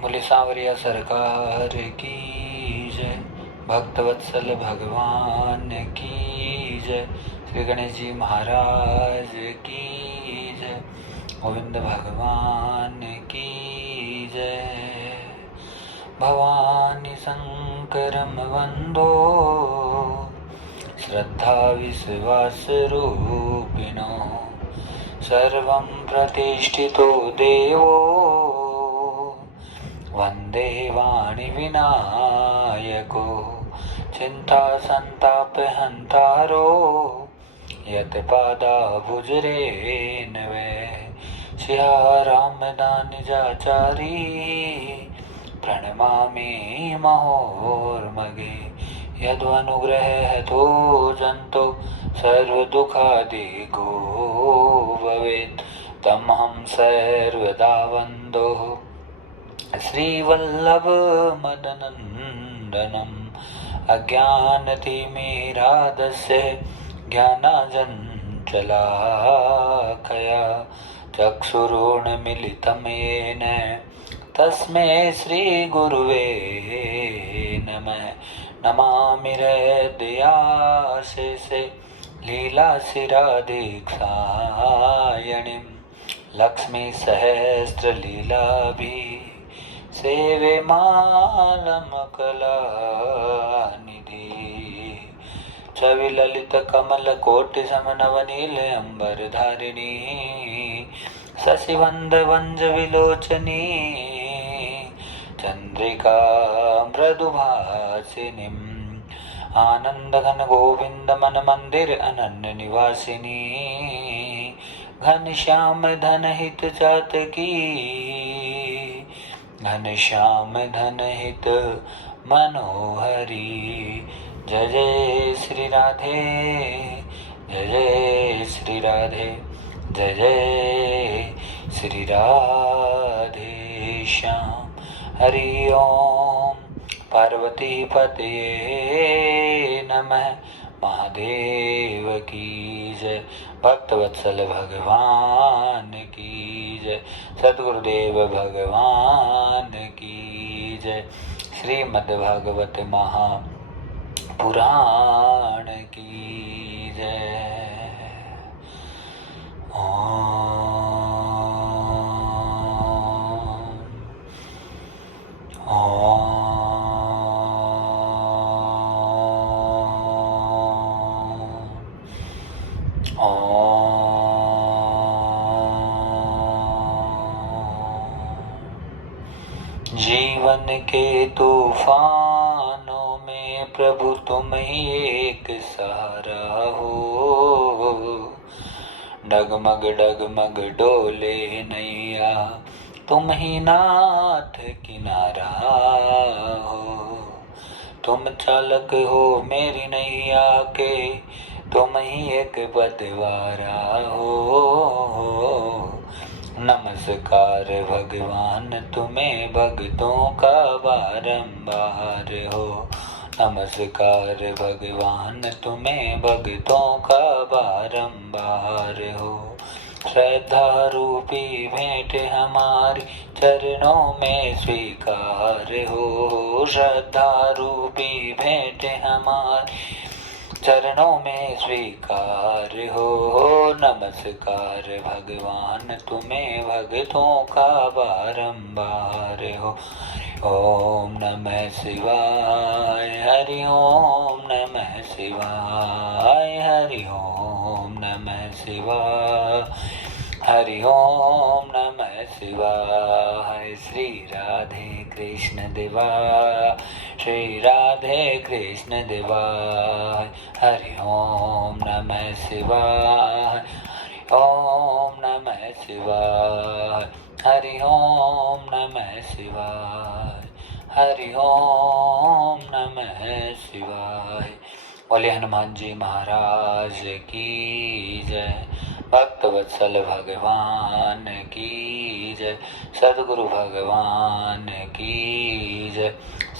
बोले सांवरिया सरकार की जय। भक्तवत्सल भगवान की जय। श्री गणेश जी महाराज की जय। गोविंद भगवान की जय। भवानी शंकरं वंदो श्रद्धा विश्वास रूपिणो सर्वं प्रतिष्ठितो देवो वंदे वाणी विनायको चिंता संताप हंतारो यत पादा भुजरेन वे सिया रामदान जाचारी प्रणमामि महोर्मगे यद्वनुग्रह तो जंतो सर्वदुःखादिगो भवेत् तमहं सर्वदा वन्दो श्रीवल्लभ मदनन्दनम् अज्ञानतिमिरादस्य ज्ञानाञ्जनशलाकया चक्षुरुन्मीलितं येन तस्मै श्रीगुरुवे नमः। नमामि हृदयाशेषे लीलाशिरादीक्षायणीं लक्ष्मीसहस्रलीलाभिः सेवे मालमकलानिधि चविललितकमलकोटिसमनवनील अम्बरधारिणी शशिवन्दवञ्जविलोचनी चन्द्रिका मृदुभासिनीम् आनन्दघन गोविन्द मन मंदिर अनन्य निवासिनी घनश्याम धनहित चातकी घनश्याम धनहित मनोहरी। जय जय श्री राधे जय जय श्री राधे जय जय श्री राधे श्याम। हरि ओम पार्वती पतये नमः। महादेव की जय। भक्तवत्सल भगवान की जय। सद्गुरुदेव भगवान की जय। श्रीमद्भागवत महापुराण की जय। जीवन के तूफानों में प्रभु तुम ही एक सहारा हो। डगमग डगमग डोले नैया तुम ही नाथ किनारा हो। तुम चालक हो मेरी नैया के तुम ही एक पतवारा हो। नमस्कार भगवान तुम्हें भक्तों का बारंबार हो। नमस्कार भगवान तुम्हें भक्तों का बारंबार हो। श्रद्धा रूपी भेंट हमारी चरणों में स्वीकार हो। श्रद्धा रूपी भेंट हमारी चरणों में स्वीकार हो। नमस्कार भगवान तुम्हें भक्तों का बारंबार हो। ओम नमः शिवाय हरि ओम नमः शिवाय हरि ओम नमः शिवाय हरि ओम नमः शिवाय। श्री राधे कृष्ण देवाय श्री राधे कृष्ण देवाय हरि ओम नमः शिवाय ओम नमः शिवाय हरि ओम नमः शिवाय हरि ओम नमः शिवाय। बोले हनुमान जी महाराज की जय। भक्तवत्सल भगवान की जय। सद्गुरु भगवान की जय।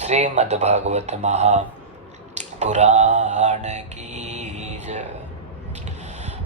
श्रीमद्भागवत महापुराण की जय।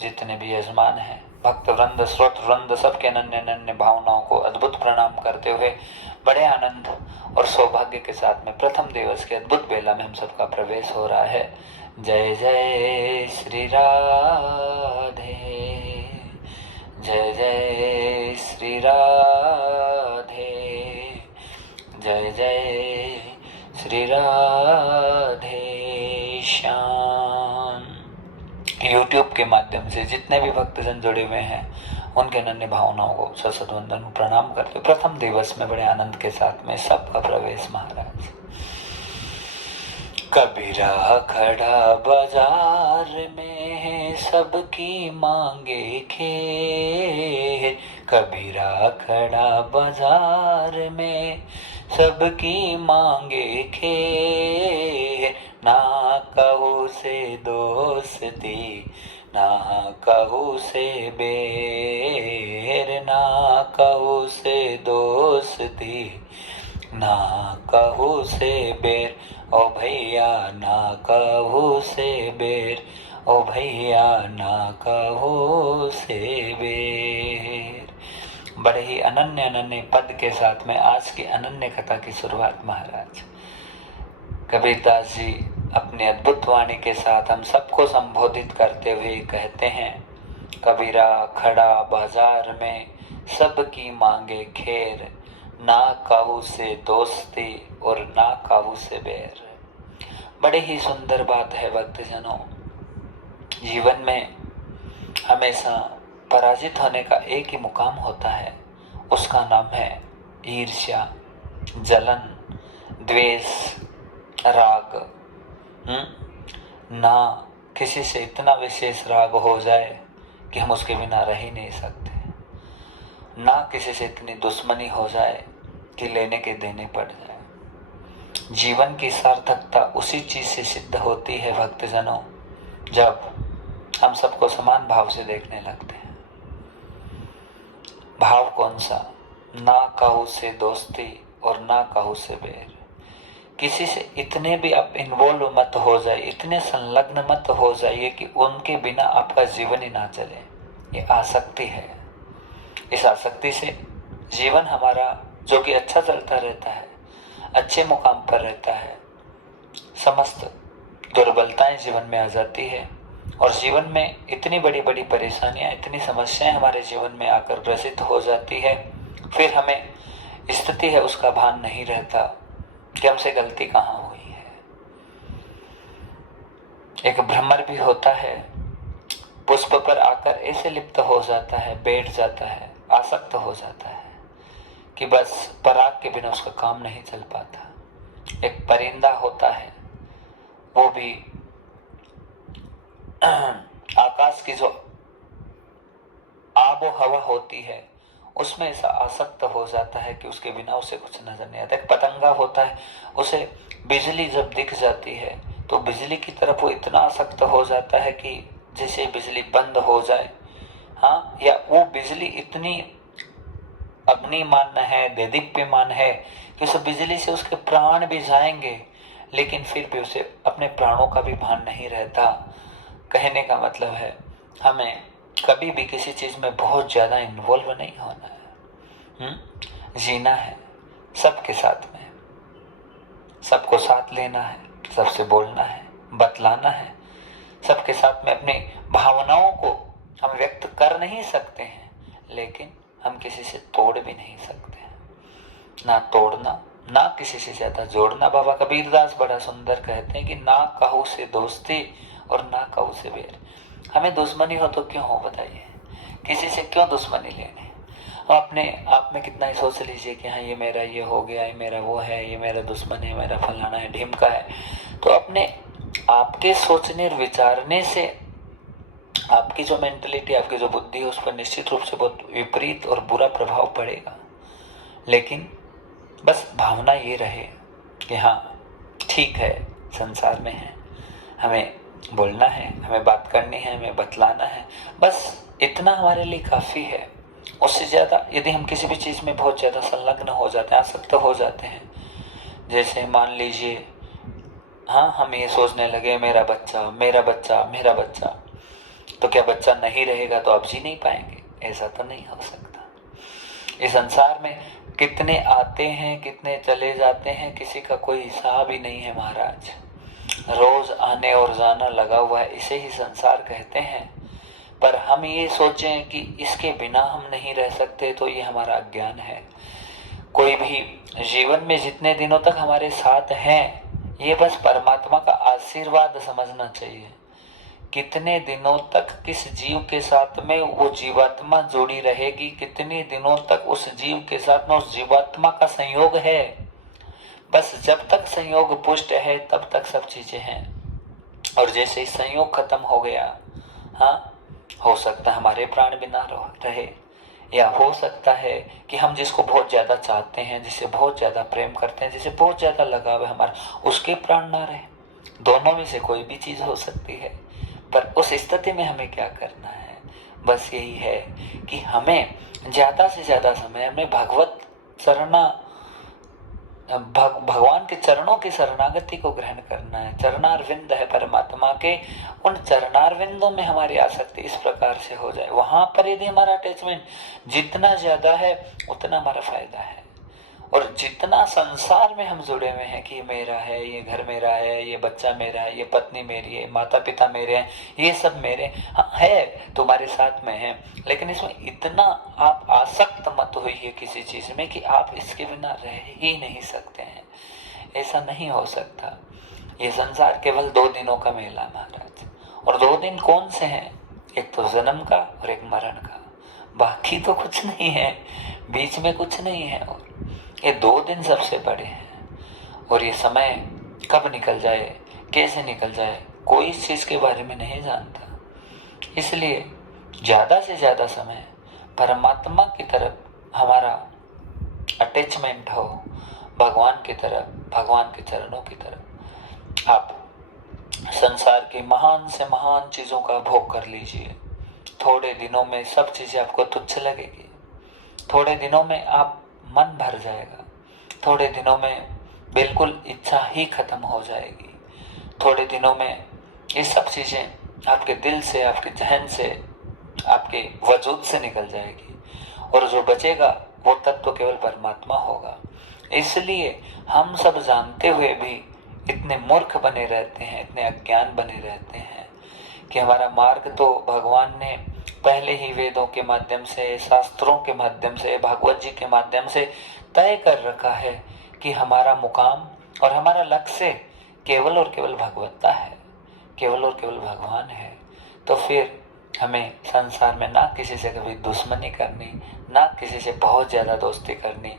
जितने भी यजमान हैं, भक्त वृंद, श्रोत वृंद, सबके अनन्य अनन्य भावनाओं को अद्भुत प्रणाम करते हुए बड़े आनंद और सौभाग्य के साथ में प्रथम दिवस के अद्भुत बेला में हम सबका प्रवेश हो रहा है। जय जय श्री राधे, जय जय श्री राधे, जय जय श्री राधे श्याम। YouTube के माध्यम से जितने भी भक्तजन जुड़े हुए हैं उनके अनन्य भावनाओं को सशद वंदन प्रणाम करते हुए प्रथम दिवस में बड़े आनंद के साथ में सबका प्रवेश महाराज। कबीरा खड़ा बाजार में सबकी मांगे खेर, कबीरा खड़ा बाजार में सबकी मांगे खेर, ना कहू से दोस्ती ना कहू से बेर, ना कहू से दोस्ती ना कहू से बेर, ओ भैया ना कहू से बेर, ओ भैया ना कहू से बेर। बड़े ही अनन्य अनन्य पद के साथ में आज की अनन्य कथा की शुरुआत महाराज। कबीरदास जी अपनी अद्भुत वाणी के साथ हम सबको संबोधित करते हुए कहते हैं, कबीरा खड़ा बाजार में सबकी मांगे खेर, ना काहू से दोस्ती और ना काहू से बैर। बड़े ही सुंदर बात है भक्तजनों, जीवन में हमेशा पराजित होने का एक ही मुकाम होता है, उसका नाम है ईर्ष्या, जलन, द्वेष, राग। ना किसी से इतना विशेष राग हो जाए कि हम उसके बिना रह ही नहीं सकते, ना किसी से इतनी दुश्मनी हो जाए कि लेने के देने पड़ जाए। जीवन की सार्थकता उसी चीज से सिद्ध होती है भक्तजनों, जब हम सबको समान भाव से देखने लगते हैं। भाव कौन सा? ना कहू से दोस्ती और ना कहू से बैर। किसी से इतने भी आप इन्वॉल्व मत हो जाए, इतने संलग्न मत हो जाइए कि उनके बिना आपका जीवन ही ना चले। ये आसक्ति है। इस आसक्ति से जीवन हमारा जो कि अच्छा चलता रहता है, अच्छे मुकाम पर रहता है, समस्त दुर्बलताएं जीवन में आ जाती है और जीवन में इतनी बड़ी बड़ी परेशानियां, इतनी समस्याएं हमारे जीवन में आकर ग्रसित हो जाती है। फिर हमें स्थिति है उसका भान नहीं रहता कि हमसे गलती कहाँ हुई है। एक भ्रमर भी होता है, पुष्प पर आकर ऐसे लिप्त हो जाता है, बैठ जाता है, आसक्त हो जाता है कि बस पराग के बिना उसका काम नहीं चल पाता। एक परिंदा होता है, वो भी आकाश की जो आबो हवा होती है उसमें ऐसा आसक्त हो जाता है कि उसके बिना उसे कुछ नजर नहीं आता। एक पतंगा होता है, उसे बिजली जब दिख जाती है तो बिजली की तरफ वो इतना आसक्त हो जाता है कि जैसे बिजली बंद हो जाए, हाँ, या वो बिजली इतनी अग्निमान है, देदीप्यमान है कि उस बिजली से उसके प्राण भी जाएंगे, लेकिन फिर भी उसे अपने प्राणों का भी भान नहीं रहता। कहने का मतलब है हमें कभी भी किसी चीज में बहुत ज्यादा इन्वॉल्व नहीं होना है। जीना है सबके साथ में, सबको साथ लेना है, सबसे बोलना है, बतलाना है। सबके साथ में अपनी भावनाओं को हम व्यक्त कर नहीं सकते हैं, लेकिन हम किसी से तोड़ भी नहीं सकते हैं। ना तोड़ना, ना किसी से ज्यादा जोड़ना। बाबा कबीरदास बड़ा सुंदर कहते हैं कि ना कहू से दोस्ती और ना कहू से बैर। हमें दुश्मनी हो तो क्यों हो, बताइए, किसी से क्यों दुश्मनी लेनी। अपने आप में कितना ही सोच लीजिए कि हाँ ये मेरा ये हो गया, ये मेरा वो है, ये मेरा दुश्मन है, मेरा फलाना है, ढिमका है, तो अपने आपके सोचने और विचारने से आपकी जो मेंटलिटी, आपकी जो बुद्धि है, उस पर निश्चित रूप से बहुत विपरीत और बुरा प्रभाव पड़ेगा। लेकिन बस भावना ये रहे कि हाँ ठीक है, संसार में है, हमें बोलना है, हमें बात करनी है, हमें बतलाना है, बस इतना हमारे लिए काफ़ी है। उससे ज़्यादा यदि हम किसी भी चीज़ में बहुत ज़्यादा संलग्न हो जाते हैं, आसक्त हो जाते हैं, जैसे मान लीजिए हाँ हम ये सोचने लगे मेरा बच्चा, मेरा बच्चा, मेरा बच्चा, तो क्या बच्चा नहीं रहेगा तो आप जी नहीं पाएंगे? ऐसा तो नहीं हो सकता। इस संसार में कितने आते हैं, कितने चले जाते हैं, किसी का कोई हिसाब ही नहीं है महाराज। रोज आने और जाना लगा हुआ है, इसे ही संसार कहते हैं। पर हम ये सोचें कि इसके बिना हम नहीं रह सकते, तो ये हमारा अज्ञान है। कोई भी जीवन में जितने दिनों तक हमारे साथ हैं, ये बस परमात्मा का आशीर्वाद समझना चाहिए। कितने दिनों तक किस जीव के साथ में वो जीवात्मा जुड़ी रहेगी, कितने दिनों तक उस जीव के साथ में उस जीवात्मा का संयोग है, बस जब तक संयोग पुष्ट है तब तक सब चीजें हैं। और जैसे ही संयोग खत्म हो गया, हाँ, हो सकता है हमारे प्राण बिना रहे, या हो सकता है कि हम जिसको बहुत ज्यादा चाहते हैं, जिसे बहुत ज्यादा प्रेम करते हैं, जिसे बहुत ज्यादा लगाव है हमारा, उसके प्राण ना रहे। दोनों में से कोई भी चीज हो सकती है। पर उस स्थिति में हमें क्या करना है? बस यही है कि हमें ज्यादा से ज्यादा समय में भगवत शरणा भगवान के चरणों की शरणागति को ग्रहण करना है। चरणारविंद है परमात्मा के, उन चरणारविंदों में हमारी आसक्ति इस प्रकार से हो जाए, वहां पर यदि हमारा अटैचमेंट जितना ज्यादा है उतना हमारा फायदा है। और जितना संसार में हम जुड़े हुए हैं कि ये मेरा है, ये घर मेरा है, ये बच्चा मेरा है, ये पत्नी मेरी है, माता पिता मेरे हैं, ये सब मेरे, हाँ है, तुम्हारे साथ में है, लेकिन इसमें इतना आप आसक्त मत होइए किसी चीज में कि आप इसके बिना रह ही नहीं सकते हैं। ऐसा नहीं हो सकता। ये संसार केवल 2 दिनों का मेला महाराज, और 2 दिन कौन से हैं? एक तो जन्म का और एक मरण का, बाकी तो कुछ नहीं है, बीच में कुछ नहीं है। और ये 2 दिन सबसे बड़े हैं। और ये समय कब निकल जाए, कैसे निकल जाए, कोई इस चीज के बारे में नहीं जानता। इसलिए ज्यादा से ज्यादा समय परमात्मा की तरफ हमारा अटैचमेंट हो, भगवान की तरफ, भगवान के चरणों की तरफ। आप संसार की महान से महान चीजों का भोग कर लीजिए, थोड़े दिनों में सब चीजें आपको तुच्छ लगेगी, थोड़े दिनों में आप मन भर जाएगा, थोड़े दिनों में बिल्कुल इच्छा ही खत्म हो जाएगी, थोड़े दिनों में ये सब चीजें आपके दिल से, आपके जहन से, आपके वजूद से निकल जाएगी, और जो बचेगा वो तत्व केवल परमात्मा होगा। इसलिए हम सब जानते हुए भी इतने मूर्ख बने रहते हैं, इतने अज्ञान बने रहते हैं कि हमारा मार्ग तो भगवान ने पहले ही वेदों के माध्यम से, शास्त्रों के माध्यम से, भागवत जी के माध्यम से तय कर रखा है कि हमारा मुकाम और हमारा लक्ष्य केवल और केवल भगवत्ता है, केवल और केवल भगवान है। तो फिर हमें संसार में ना किसी से कभी दुश्मनी करनी, ना किसी से बहुत ज्यादा दोस्ती करनी,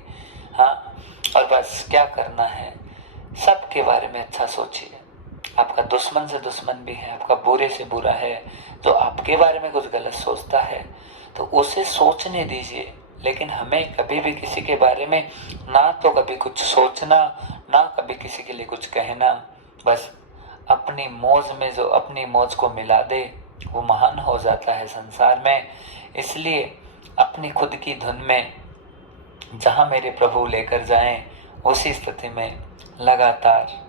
हाँ, और बस क्या करना है, सबके बारे में अच्छा सोचिए। आपका दुश्मन से दुश्मन भी है, आपका बुरे से बुरा है, जो आपके बारे में कुछ गलत सोचता है तो उसे सोचने दीजिए, लेकिन हमें कभी भी किसी के बारे में ना तो कभी कुछ सोचना, ना कभी किसी के लिए कुछ कहना। बस अपनी मौज में जो अपनी मौज को मिला दे वो महान हो जाता है संसार में। इसलिए अपनी खुद की धुन में जहाँ मेरे प्रभु लेकर जाएं, उसी स्थिति में लगातार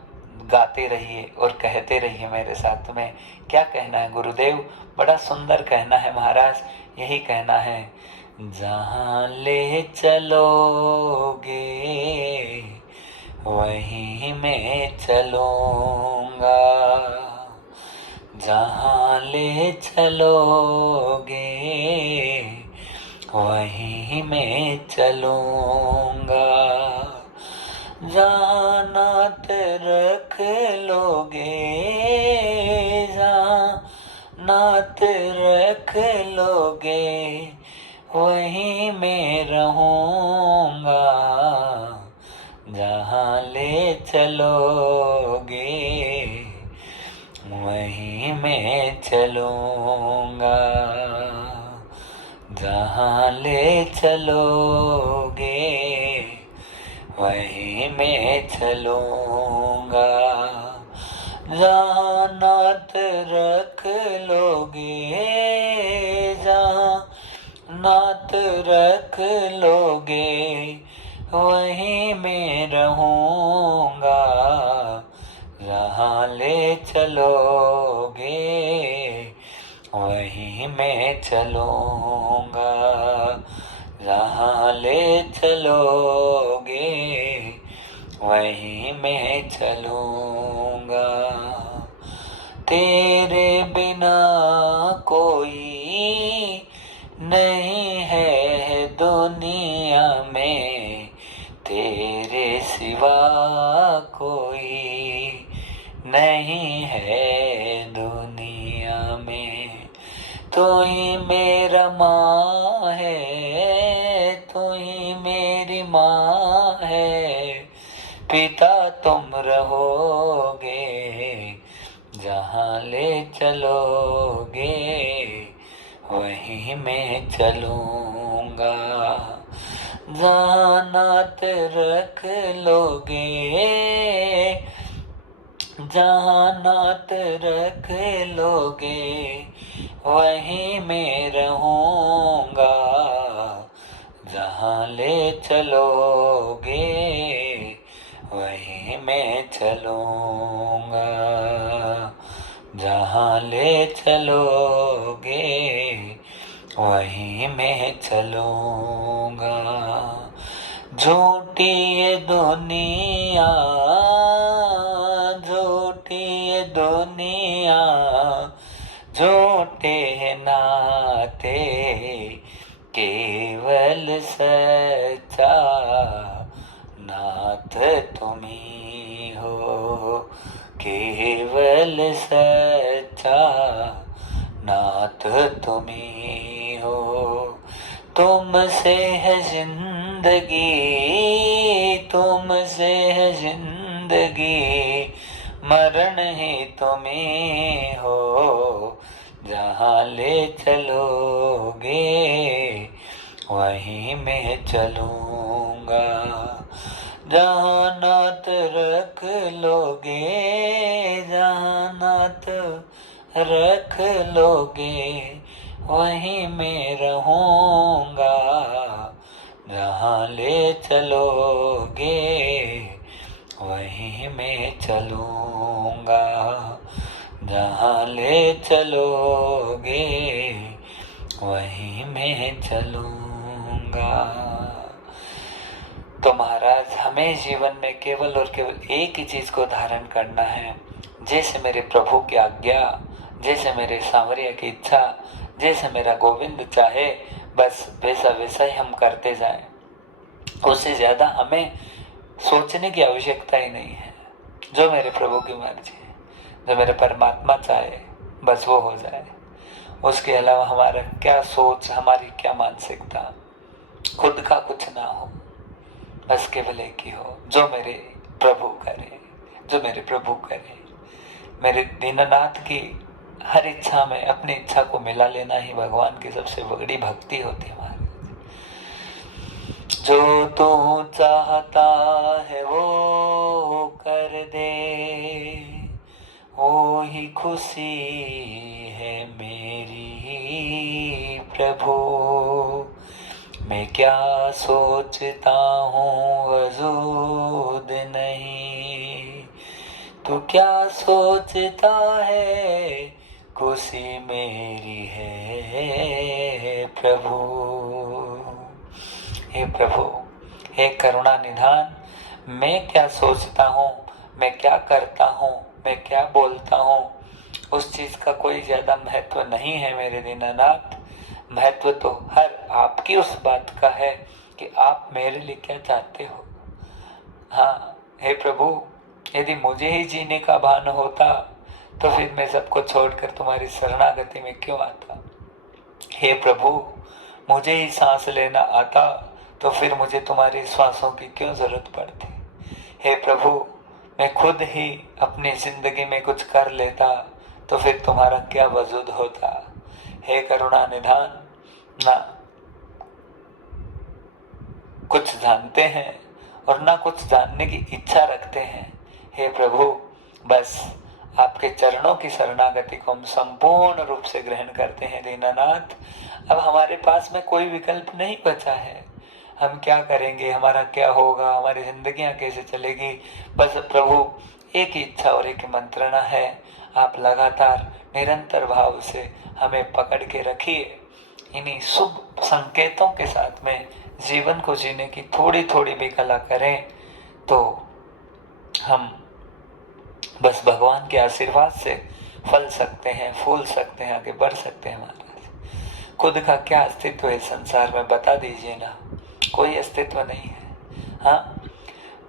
गाते रहिए और कहते रहिए मेरे साथ में। क्या कहना है गुरुदेव? बड़ा सुंदर कहना है महाराज, यही कहना है, जहाँ ले चलोगे वहीं मैं चलूँगा, जहाँ ले चलोगे वहीं मैं चलूँगा, जहाँ नात रख लोगे, जहाँ नात रख लोगे वहीं मैं रहूँगा, जहाँ ले चलोगे वहीं मैं चलूँगा, जहाँ ले चलोगे वहीं मैं चलूँगा, जहाँ नात रख लोगे, जहाँ नात रख लोगे वहीं मैं रहूँगा, जहाँ ले चलोगे वहीं मैं चलूँगा, जहाँ ले चलोगे वहीं मैं चलूँगा। तेरे बिना कोई नहीं है दुनिया में, तेरे सिवा कोई नहीं है दुनिया में। तू ही मेरा माँ है, तू ही मेरी माँ है, पिता तुम रहोगे, जहाँ ले चलोगे वहीं मैं चलूँगा। जहाँ नात रख लोगे, जहाँ नात रख लोगे वहीं मैं रहूँगा, जहाँ ले चलोगे वहीं मैं चलूँगा, जहाँ ले चलोगे वहीं मैं चलूँगा। झूठी ये दुनिया, झूठी ये दुनिया, झूठे नाते, केवल सच्चा नाथ तुम्ही हो, केवल सच्चा नाथ तुम्ही हो। तुमसे है जिंदगी, तुमसे है जिंदगी, मरण ही तुम्ही हो, जहाँ ले चलोगे वहीं मैं चलूँगा। जहाँ नात रख लोगे, जहाँ नात रख लोगे वहीं मैं रहूँगा, जहाँ ले चलोगे वहीं मैं चलूँगा, जहाँ ले चलोगे वहीं मैं चलूँगा। तो महाराज हमें जीवन में केवल और केवल एक ही चीज को धारण करना है, जैसे मेरे प्रभु की आज्ञा, जैसे मेरे सांवरिया की इच्छा, जैसे मेरा गोविंद चाहे, बस वैसा वैसा ही हम करते जाएं। उससे ज्यादा हमें सोचने की आवश्यकता ही नहीं है। जो मेरे प्रभु की मर्जी है, जो मेरे परमात्मा चाहे, बस वो हो जाए। उसके अलावा हमारा क्या सोच, हमारी क्या मानसिकता, खुद का कुछ ना हो, बस केवल एक ही हो, जो मेरे प्रभु करे, जो मेरे प्रभु करे। मेरे दीननाथ की हर इच्छा में अपनी इच्छा को मिला लेना ही भगवान की सबसे बड़ी भक्ति होती है हमारी। जो तू चाहता है वो कर दे, वो ही खुशी है मेरी प्रभु। मैं क्या सोचता हूँ वजूद नहीं, तू क्या सोचता है, खुशी मेरी है प्रभु। हे प्रभु, हे करुणा निधान, मैं क्या सोचता हूँ, मैं क्या करता हूँ, मैं क्या बोलता हूँ, उस चीज का कोई ज्यादा महत्व नहीं है मेरे दीनानाथ। महत्व तो हर आपकी उस बात का है कि आप मेरे लिए क्या चाहते हो। हाँ हे प्रभु, यदि मुझे ही जीने का भान होता तो फिर मैं सबको छोड़कर तुम्हारी शरणागति में क्यों आता। हे प्रभु, मुझे ही सांस लेना आता तो फिर मुझे तुम्हारी श्वासों की क्यों जरूरत पड़ती। हे प्रभु, मैं खुद ही अपनी जिंदगी में कुछ कर लेता तो फिर तुम्हारा क्या वजूद होता। हे करुणा निधान, ना कुछ जानते हैं और ना कुछ जानने की इच्छा रखते हैं। हे प्रभु, बस आपके चरणों की शरणागति को हम संपूर्ण रूप से ग्रहण करते हैं दीनानाथ। अब हमारे पास में कोई विकल्प नहीं बचा है। हम क्या करेंगे, हमारा क्या होगा, हमारी जिंदगियां कैसे चलेगी। बस प्रभु एक ही इच्छा और एक ही मंत्रणा है, आप लगातार निरंतर भाव से हमें पकड़ के रखिए। इन्हीं शुभ संकेतों के साथ में जीवन को जीने की थोड़ी थोड़ी भी कला करें तो हम बस भगवान के आशीर्वाद से फल सकते हैं, फूल सकते हैं, आगे बढ़ सकते हैं। महाराज खुद का क्या अस्तित्व है संसार में, बता दीजिए ना। कोई अस्तित्व नहीं है। हाँ,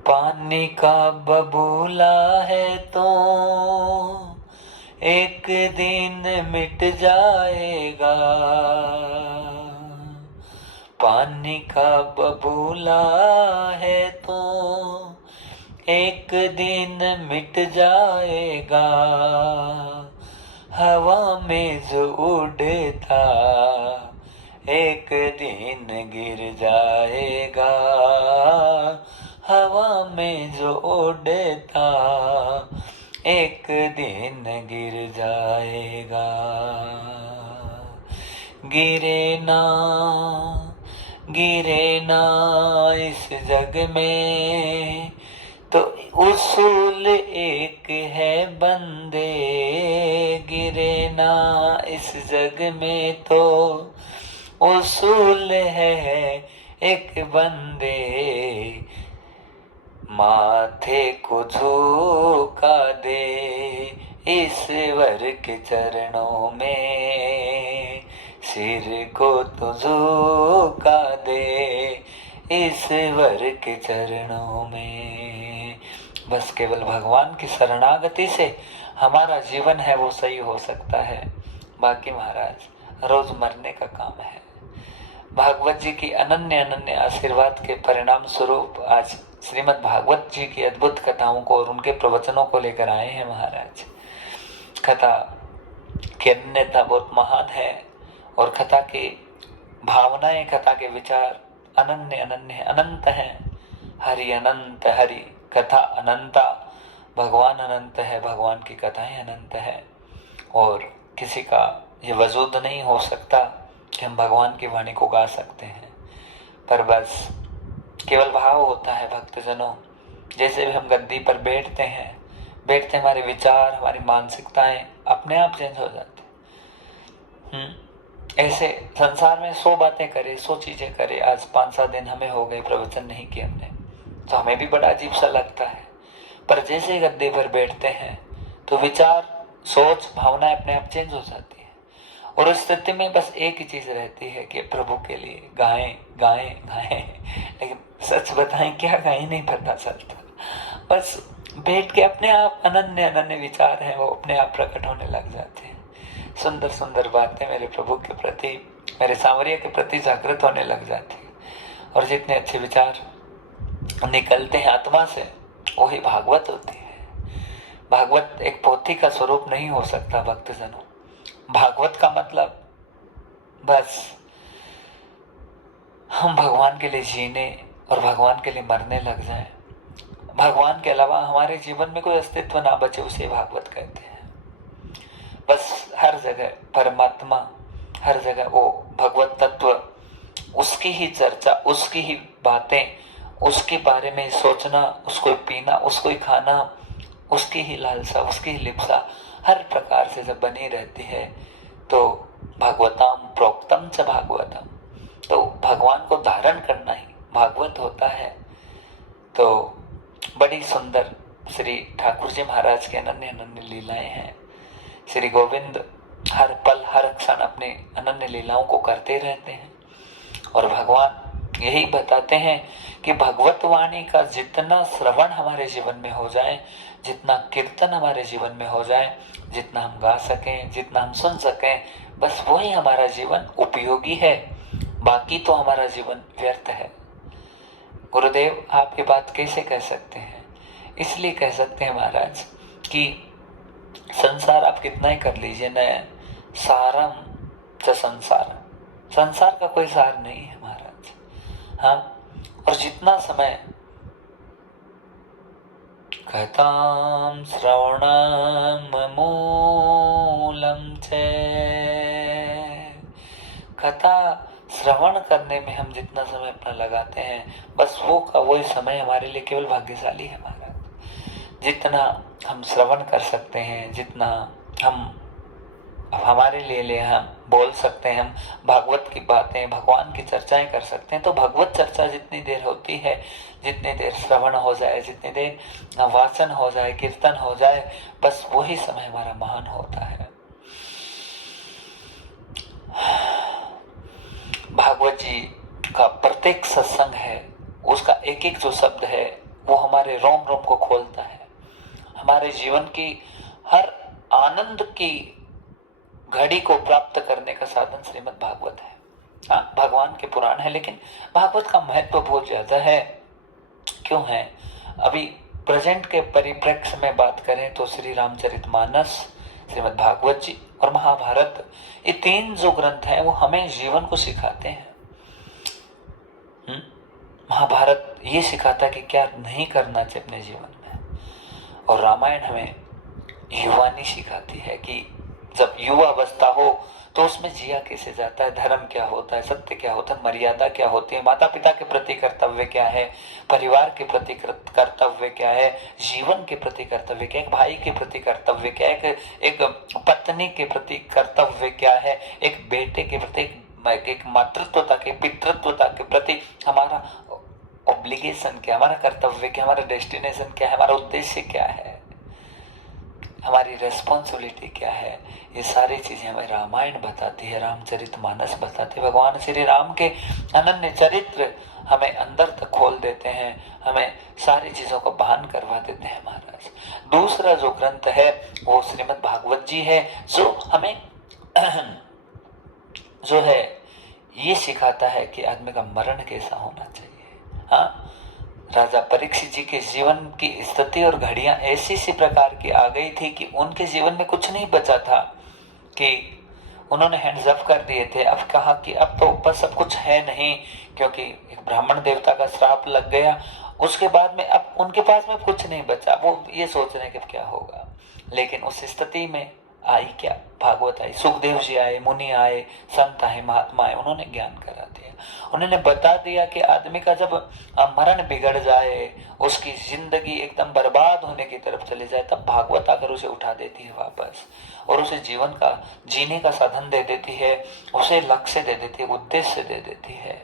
पानी का बबूला है तो एक दिन मिट जाएगा, पानी का बबूला है तो एक दिन मिट जाएगा, हवा में जो उड़ता एक दिन गिर जाएगा, हवा में जो उड़ता एक दिन गिर जाएगा। गिरे ना इस जग में तो उसूल एक है बंदे, गिरे ना इस जग में तो उसूल है एक बंदे, माथे को झुका दे ईश्वर के चरणों में, सिर को तो झुका दे ईश्वर के चरणों में। बस केवल भगवान की शरणागति से हमारा जीवन है वो सही हो सकता है। बाकी महाराज रोज मरने का काम है। भागवत जी की अनन्य अनन्य आशीर्वाद के परिणाम स्वरूप आज श्रीमद् भागवत जी की अद्भुत कथाओं को और उनके प्रवचनों को लेकर आए हैं महाराज। कथा की अन्यता बहुत महान है और कथा की भावनाएं, कथा के विचार अनन्य अनन्य अनंत हैं। हरि अनंत, हरि कथा अनंता, भगवान अनंत है, भगवान की कथाएं अनंत है और किसी का ये वजूद नहीं हो सकता कि हम भगवान की वाणी को गा सकते हैं। पर बस केवल भाव होता है भक्तजनों। जैसे भी हम गद्दी पर बैठते हमारे विचार, हमारी मानसिकताएं अपने आप चेंज हो जाती। ऐसे संसार में 100 बातें करे, 100 चीजें करे। आज 5-7 दिन हमें हो गए प्रवचन नहीं किए हमने, तो हमें भी बड़ा अजीब सा लगता है। पर जैसे गद्दे पर बैठते हैं तो विचार, सोच, भावनाएं अपने आप चेंज हो जाती है और उस स्थिति में बस एक ही चीज रहती है कि प्रभु के लिए गाएं गाएं गाएं। लेकिन सच बताएं क्या गाएं नहीं पता चलता। बस बैठ के अपने आप अनन्य अनन्य विचार हैं वो अपने आप प्रकट होने लग जाते हैं। सुंदर सुंदर बातें मेरे प्रभु के प्रति, मेरे सांवरिया के प्रति जागृत होने लग जाती है और जितने अच्छे विचार निकलते हैं आत्मा से वही भागवत होती है। भागवत एक पोथी का स्वरूप नहीं हो सकता भक्तजनों। भागवत का मतलब बस हम भगवान के लिए जीने और भगवान के लिए मरने लग जाएं। भगवान के अलावा हमारे जीवन में कोई अस्तित्व ना बचे, उसे भागवत कहते हैं। बस हर जगह परमात्मा, हर जगह वो भगवत तत्व, उसकी ही चर्चा, उसकी ही बातें, उसके बारे में सोचना, उसको ही पीना, उसको ही खाना, उसकी ही लालसा, उसकी ही लिप्सा हर प्रकार से जब बनी रहती है तो भागवतम प्रोक्तम च भागवतम, तो भगवान को धारण करना ही भागवत होता है। तो बड़ी सुंदर श्री ठाकुर जी महाराज के अनन्य अनन्य लीलाएं हैं। श्री गोविंद हर पल हर क्षण अपने अनन्य लीलाओं को करते रहते हैं और भगवान यही बताते हैं कि भगवत वाणी का जितना श्रवण हमारे जीवन में हो जाए, जितना कीर्तन हमारे जीवन में हो जाए, जितना हम गा सकें, जितना हम सुन सकें, बस वही हमारा जीवन उपयोगी है। बाकी तो हमारा जीवन व्यर्थ है। गुरुदेव आप ये बात कैसे कह सकते हैं? इसलिए कह सकते हैं महाराज कि संसार आप कितना ही कर लीजिए न, सारम च संसार, संसार का कोई सार नहीं है महाराज। हाँ, और जितना समय कथाम श्रवणम मूलम च, कथा श्रवण करने में हम जितना समय अपना लगाते हैं, बस वो का वही समय हमारे लिए केवल भाग्यशाली है महाराज। जितना हम श्रवण कर सकते हैं, जितना हम हमारे लिए हम बोल सकते हैं, हम भागवत की बातें, भगवान की चर्चाएं कर सकते हैं। तो भगवत चर्चा जितनी देर होती है, जितनी देर श्रवण हो जाए, जितनी देर वाचन हो जाए, कीर्तन हो जाए, बस वही समय हमारा महान होता है। भागवत जी का प्रत्येक सत्संग है, उसका एक एक जो शब्द है वो हमारे रोम रोम को खोलता है। हमारे जीवन की हर आनंद की घड़ी को प्राप्त करने का साधन श्रीमद् भागवत है। हाँ, भगवान के पुराण है, लेकिन भागवत का महत्व बहुत ज्यादा है। क्यों है? अभी प्रेजेंट के परिप्रेक्ष्य में बात करें तो श्री रामचरितमानस, श्रीमद् भागवत जी और महाभारत, ये तीन जो ग्रंथ हैं वो हमें जीवन को सिखाते हैं। महाभारत ये सिखाता है कि क्या नहीं करना चाहिए अपने जीवन में, और रामायण हमें युवानी सिखाती है कि जब युवा अवस्था हो तो उसमें जिया कैसे जाता है, धर्म क्या होता है, सत्य क्या होता है, मर्यादा क्या होती है, माता पिता के प्रति कर्तव्य क्या है, परिवार के प्रति कर्तव्य क्या है, जीवन के प्रति कर्तव्य क्या है, एक भाई के प्रति कर्तव्य क्या है, एक पत्नी के प्रति कर्तव्य क्या है, एक बेटे के प्रति, एक मातृत्वता के, पितृत्वता के प्रति हमारा ऑब्लिगेशन क्या, हमारा कर्तव्य क्या, हमारा डेस्टिनेशन क्या है, हमारा उद्देश्य क्या है, हमारी रेस्पॉन्सिबिलिटी क्या है। ये सारी चीजें हमें रामायण बताती है, रामचरितमानस बताती है। भगवान श्री राम के अनन्य चरित्र हमें अंदर तक खोल देते हैं, हमें सारी चीजों को भान करवा देते हैं महाराज। दूसरा जो ग्रंथ है वो श्रीमद् भागवत जी है, जो हमें जो है ये सिखाता है कि आदमी का मरण कैसा होना चाहिए। हाँ, राजा परीक्षित जी के जीवन की स्थिति और घड़ियां ऐसी सी प्रकार की आ गई थी कि उनके जीवन में कुछ नहीं बचा था, कि उन्होंने हैंड्स अप कर दिए थे। अब कहा कि अब तो ऊपर सब कुछ है नहीं, क्योंकि एक ब्राह्मण देवता का श्राप लग गया। उसके बाद में अब उनके पास में कुछ नहीं बचा, वो ये सोच रहे हैं कि क्या होगा। लेकिन उस स्थिति में आई क्या? भागवत आई, सुखदेव जी आए, मुनि आए, संत आए, महात्मा आए, उन्होंने ज्ञान करा दिया। उन्होंने बता दिया कि आदमी का जब मरण बिगड़ जाए, उसकी जिंदगी एकदम बर्बाद होने की तरफ चली जाए, तब भागवत आकर उसे उठा देती है वापस, और उसे जीवन का जीने का साधन दे देती है, उसे लक्ष्य दे देती है, उद्देश्य दे देती है।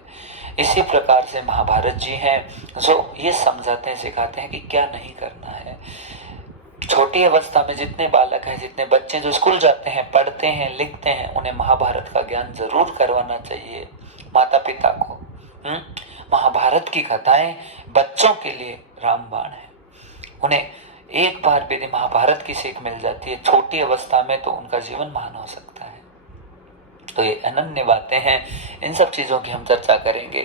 इसी प्रकार से महाभारत जी हैं जो ये समझाते हैं, सिखाते हैं कि क्या नहीं करना है। छोटी अवस्था में जितने बालक हैं, जितने बच्चे जो स्कूल जाते हैं, पढ़ते हैं, लिखते हैं, उन्हें महाभारत का ज्ञान जरूर करवाना चाहिए माता पिता को। महाभारत की कथाएं बच्चों के लिए रामबाण है। उन्हें एक बार भी महाभारत की सीख मिल जाती है छोटी अवस्था में, तो उनका जीवन महान हो सकता है। तो ये अनन्य बातें हैं, इन सब चीजों की हम चर्चा करेंगे।